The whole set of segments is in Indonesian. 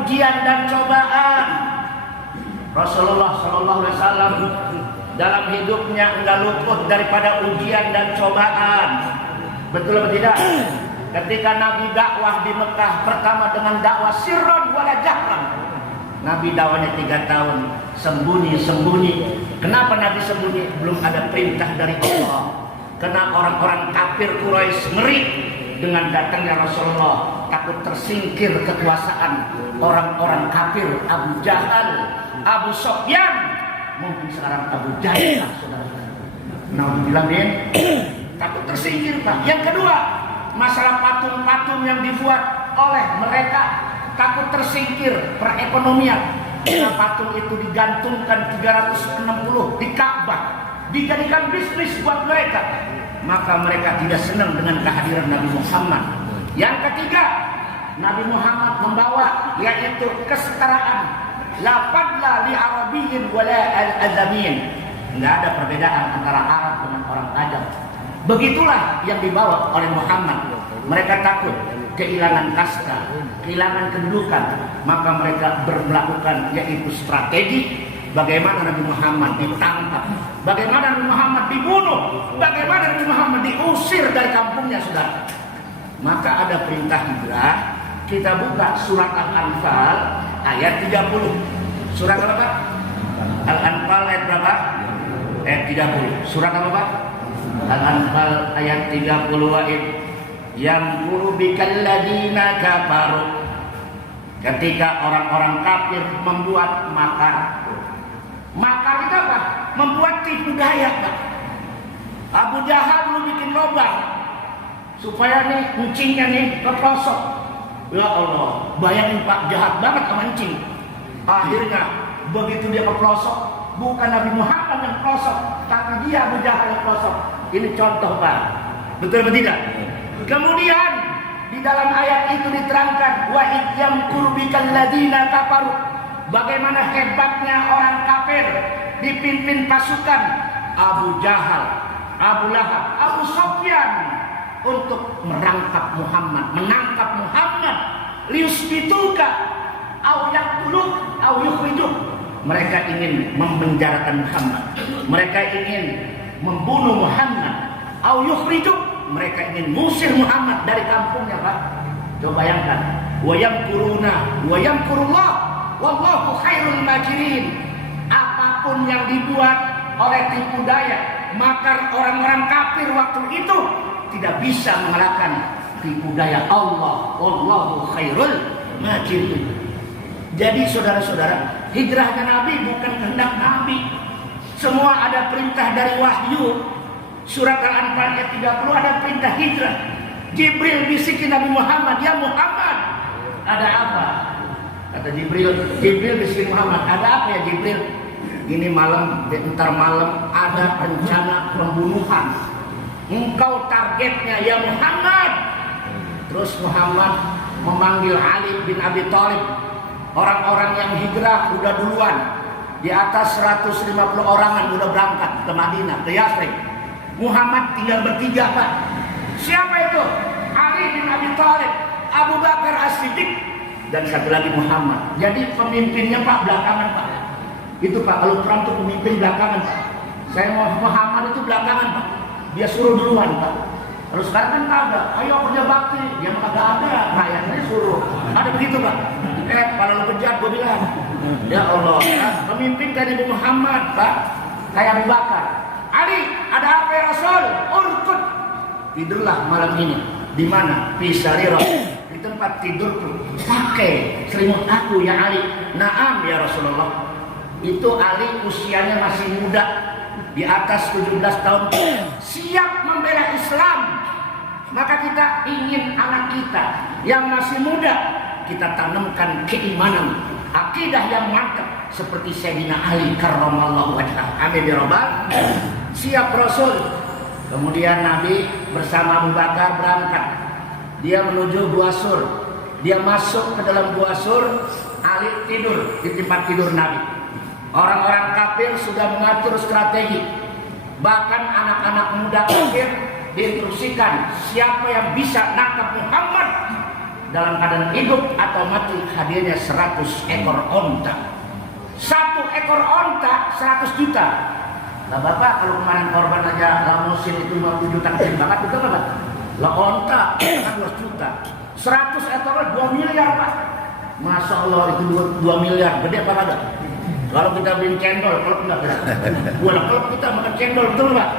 ujian dan cobaan. Rasulullah Sallallahu Alaihi Wasallam dalam hidupnya enggak luput daripada ujian dan cobaan. Betul atau tidak? Ketika Nabi dakwah di Mekah pertama dengan dakwah sirron wala jahran. Nabi dakwahnya 3 tahun sembunyi-sembunyi. Kenapa Nabi sembunyi? Belum ada perintah dari Allah. Karena orang-orang kafir Quraisy ngeri dengan datangnya Rasulullah, takut tersingkir kekuasaan orang-orang kafir Abu Jahal, Abu Sufyan. Mungkin sekarang Abu Jahal, saudara-saudara. Nah, bilang dia takut tersingkir, Pak. Yang kedua, masalah patung-patung yang dibuat oleh mereka, takut tersingkir perekonomian. Karena patung itu digantungkan 360 di Ka'bah, dijadikan bisnis buat mereka. Maka mereka tidak senang dengan kehadiran Nabi Muhammad. Yang ketiga, Nabi Muhammad membawa yaitu kesetaraan. La fadla li arabiyyin wala al-adamiyyin. Enggak ada perbedaan antara Arab dengan orang Ajam. Begitulah yang dibawa oleh Muhammad. Mereka takut kehilangan kasta, kehilangan kedudukan, maka mereka melakukan yaitu strategi bagaimana Nabi Muhammad ditangkap, bagaimana Nabi Muhammad dibunuh, bagaimana Nabi Muhammad diusir dari kampungnya, saudara. Maka ada perintah hijrah. Kita buka surat Al-Anfal ayat 30. Surat apa, Pak? Al-Anfal ayat berapa? Ayat 30. Surat apa, Pak? Al-Anfal ayat 30 ayat yang guru bikal ladina kafaru. Ketika orang-orang kafir membuat makar. Makar itu apa? Membuat tipu daya, Pak. Abu Jahal dulu bikin lubang supaya nih kucingnya nih keprosok. Ya Allah, bayangin Pak, jahat banget sama encing. Akhirnya begitu dia keprosok, bukan Nabi Muhammad yang keprosok, tapi dia Abu Jahal yang keprosok. Ini contoh, Pak. Betul atau tidak? Kemudian di dalam ayat itu diterangkan wa idyam kurbikal ladina kafaru. Bagaimana hebatnya orang kafir dipimpin pasukan Abu Jahal, Abu Lahab, Abu Sufyan untuk merangkap Muhammad, menangkap Muhammad, liusbituka au yaqtuluk au yukhrijuk. Mereka ingin memenjarakan Muhammad, mereka ingin membunuh Muhammad, au yukhrijuk, mereka ingin mengusir Muhammad dari kampungnya, Pak. Coba bayangkan, wa yamkuruna wa yamkurullah wallahu khairul makirin. Apapun yang dibuat oleh tipu daya, makar orang-orang kafir waktu itu tidak bisa mengalahkan tipu daya Allah. Wallahu khairul makirin. Jadi saudara-saudara, hijrahnya Nabi bukan kehendak Nabi. Semua ada perintah dari wahyu. Surat Al-Anfal ayat 30 ada perintah hijrah. Jibril bisikin Nabi Muhammad, ya Muhammad, ada apa? Kata Jibril bisikin Muhammad, ada apa ya Jibril? Ini malam, entar malam ada rencana pembunuhan. Engkau targetnya ya Muhammad. Terus Muhammad memanggil Ali bin Abi Thalib. Orang-orang yang hijrah udah duluan. Di atas 150 orangan udah berangkat ke Madinah, ke Yathrib. Muhammad tinggal bertiga, Pak. Siapa itu? Ali bin Abi Thalib, Abu Bakar As-Siddiq, dan satu lagi Muhammad. Jadi pemimpinnya, Pak, belakangan, Pak. Itu, Pak, kalau perang itu pemimpin belakangan, Pak. Saya mau Muhammad itu belakangan, Pak. Dia suruh duluan, Pak. Kalau sekarang kan kagak, ayo kerja bakti. Dia mah kagak ada, rakyatnya suruh. Ada begitu, Pak. Kalau lu bejat, gue bilang, ya Allah, pemimpin dari Muhammad, Pak, kayak Abu Bakar. Ali, ada apa ya Rasul? Urkud. Tidurlah malam ini. Di mana? Fi sarirah. Di tempat tidurku. Pakai selimut aku ya Ali. Naam ya Rasulullah. Itu Ali usianya masih muda, di atas 17 tahun, siap membela Islam. Maka kita ingin anak kita yang masih muda, kita tanamkan keimanan, akidah yang mantap seperti Sayyidina Ali karramallahu wajhah. Amin ya rabbal. Siap Rasul. Kemudian Nabi bersama Abu Bakar berangkat. Dia menuju Gua Sur. Dia masuk ke dalam Gua Sur. Ali tidur di tempat tidur Nabi. Orang-orang kafir sudah mengatur strategi. Bahkan anak-anak muda kafir diinstruksikan, siapa yang bisa nangkap Muhammad, dalam keadaan hidup atau mati, hadiahnya 100 ekor onta. 1 ekor onta 100 juta. Lah Bapak kalau kemarin korban aja lamusin itu 50 juta kecil banget, betul nggak Pak? Lah onta kan 2 juta. 100 ekor 2 miliar Pak. Masya Allah itu 2 miliar, gede apa kagak? Kalau kita beli cendol, kalau enggak kalau kita makan cendol, betul Pak?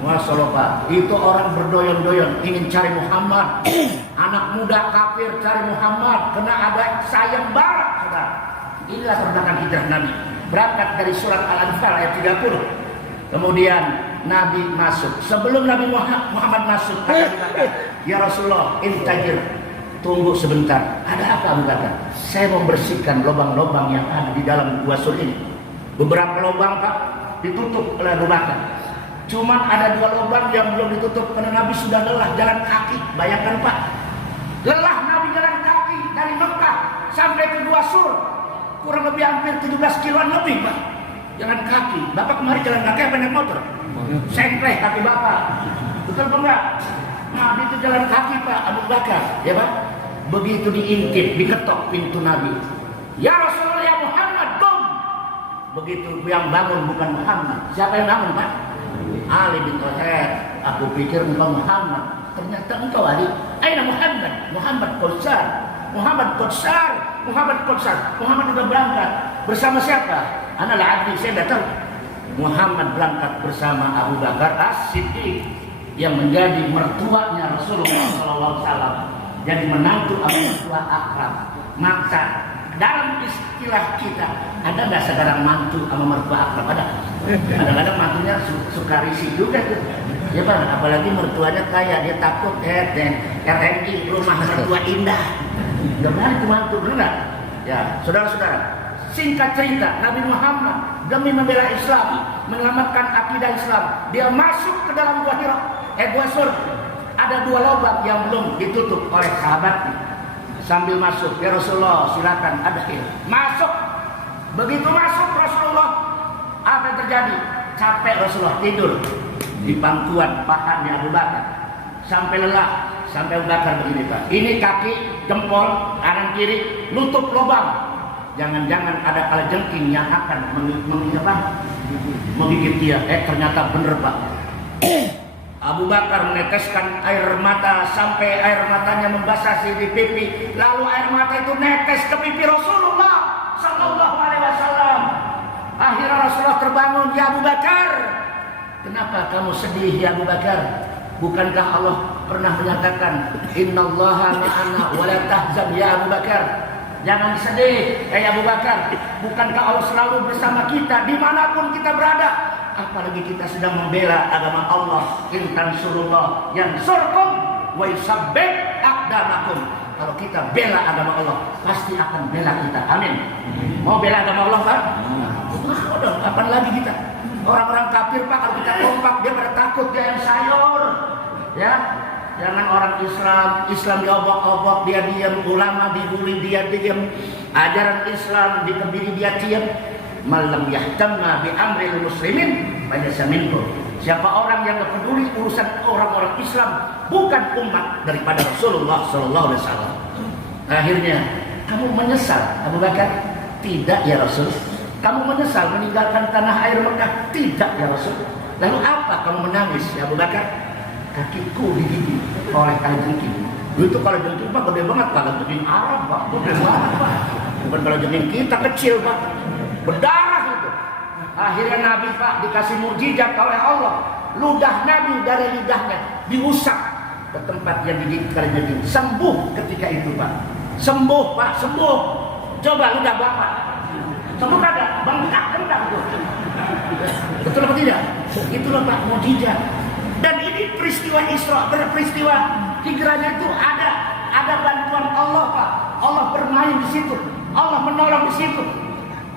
Masya Allah Pak, itu orang berdoyon-doyon ingin cari Muhammad. Anak muda kafir cari Muhammad, kena ada sayembara, saudara. Inilah pergerakan hijrah Nabi. Berangkat dari surat Al-Anfal ayat 30. Kemudian Nabi masuk. Sebelum Nabi Muhammad masuk, ya Rasulullah, intajir, tunggu sebentar. Ada apa Abu Bakar? Saya membersihkan lubang-lubang yang ada di dalam gua sur ini. Beberapa lubang Pak ditutup oleh Abu Bakar. Cuman ada 2 lubang yang belum ditutup karena Nabi sudah lelah jalan kaki. Bayangkan Pak, lelah Nabi jalan kaki dari Mekah sampai ke Gua Sur, kurang lebih hampir 17 kiloan lebih Pak. Jalan kaki. Bapak kemarin jalan kaki apa naik motor? Sengkleh kaki Bapak. Betul apa enggak? Nabi itu jalan kaki Pak, Abu Bakar, ya Pak. Begitu diintip, diketok pintu Nabi. Ya Rasulullah, ya Muhammad, bum. Begitu yang bangun bukan Muhammad. Siapa yang bangun Pak? Ali bin Thaher. Aku pikir engkau Muhammad, ternyata engkau Ali. Aina Muhammad? Muhammad Qatsar. Muhammad Qatsar. Muhammad Qatsar. Muhammad sudah berangkat bersama siapa? Ana al-Abdi, saya tidak tahu. Muhammad berangkat bersama Abu Bakar As-Siddiq yang menjadi mertuanya Rasulullah SAW. Jadi menantu atau mertua akrab. Maka dalam istilah kita ada nggak sekarang mantu sama mertua akrab? Ada. Kadang-kadang mantunya suka risih juga tuh. Ya Pak, apalagi mertuanya kaya, dia takut RMI, rumah mertua indah. Gak berani tuh mantu, benar? Ya, saudara-saudara, singkat cerita, Nabi Muhammad demi membela Islam, menyelamatkan akidah Islam, dia masuk ke dalam Gua Sur. Ada 2 lubang yang belum ditutup oleh sahabatnya. Sambil masuk, ya Rasulullah, silakan adkhil. Masuk. Begitu masuk Rasulullah, apa yang terjadi? Capek Rasulullah, tidur di pangkuan pahanya Abu Bakar. Sampai lelah, sampai Abu Bakar begini Pak. Ini kaki, jempol, kanan kiri, nutup lubang. Jangan-jangan ada kalajengking yang akan menggigit dia. Ternyata bener Pak. Abu Bakar meneteskan air mata sampai air matanya membasahi di pipi. Lalu air mata itu netes ke pipi Rasulullah Sallallahu Alaihi Wasallam. Akhirnya Rasulullah terbangun. Ya Abu Bakar, kenapa kamu sedih ya Abu Bakar? Bukankah Allah pernah menyatakan Innallaha ma'ana wa la tahzan ya Abu Bakar? Jangan sedih, Abu Bakar. Bukankah Allah selalu bersama kita dimanapun kita berada? Apalagi kita sedang membela agama Allah. In tansurullah yansurkum wa yusabbit aqdamakum. Kalau kita bela agama Allah, pasti akan bela kita. Amin. Mau bela agama Allah Pak? Mau dong, kapan lagi kita? Orang-orang kafir Pak, kalau kita kompak dia pada takut, dia yang sayur. Ya, jangan orang Islam diobok-obok, dia diam, ulama dibully, dia diam, ajaran Islam dikebiri, dia diam. Malam yahtamma bi amril muslimin falaysa minhum. Siapa orang yang tidak peduli urusan orang-orang Islam, bukan umat daripada Rasulullah Sallallahu Alaihi Wasallam. Akhirnya kamu menyesal Abu Bakar? Tidak ya Rasul. Kamu menyesal meninggalkan tanah air Mekah? Tidak ya Rasul. Lalu apa kamu menangis ya Abu Bakar? Kakiku digigit oleh kalajengking. Itu kalajengking Pak gede banget, kalajengking Arab Pak, gede banget Pak. Bukan kalajengking kita kecil Pak, berdarah itu. Akhirnya Nabi Pak dikasih mukjizat oleh Allah. Ludah Nabi dari lidahnya diusap ke tempat yang digigit kalajengking. Sembuh ketika itu Pak. Sembuh Pak, sembuh. Coba ludah Bapak. Sembuh kagak? Bengkak-bengkak tuh. Betul apa tidak? Itulah Pak mukjizat. Dan ini peristiwa Isra, peristiwa hijrahnya itu ada bantuan Allah Pak. Allah bermain di situ. Allah menolong di situ.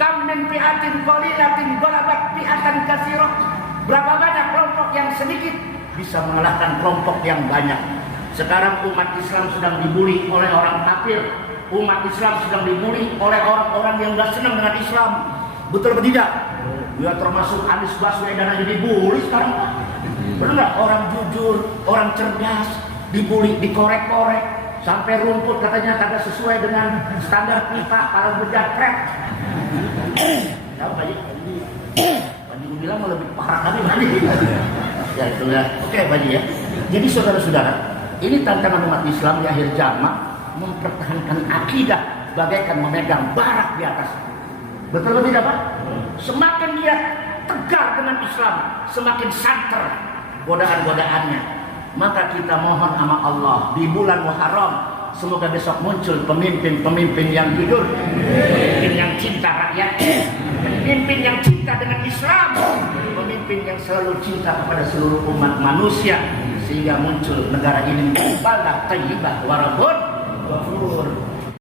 Kam min fi'atin qalilatin ghalabat fi'atan katsirah. Berapa banyak kelompok yang sedikit bisa mengalahkan kelompok yang banyak. Sekarang umat Islam sedang dibuli oleh orang kafir. Umat Islam sedang dibuli oleh orang-orang yang enggak senang dengan Islam. Betul atau tidak? Ya termasuk Anies Baswedan aja dibuli sekarang Pak. Benar, orang jujur, orang cerdas, dibully, dikorek-korek. Sampai rumput katanya kagak sesuai dengan standar pipa para bejatret. Tahu Pak Haji? Pak Haji bilang mau lebih parah kali Pak Haji. Ya itulah. Oke Pak Haji ya. Jadi saudara-saudara, ini tantangan umat Islam di akhir zaman mempertahankan akidah bagaikan memegang barak di atas. Betul atau tidak Pak? Semakin dia tegar dengan Islam, semakin santer godaan-godaannya. Maka kita mohon sama Allah di bulan Muharram, semoga besok muncul pemimpin-pemimpin yang jujur, pemimpin yang cinta rakyat, pemimpin yang cinta dengan Islam, pemimpin yang selalu cinta kepada seluruh umat manusia, sehingga muncul negara ini balad thayyibah wa rabbun ghafur.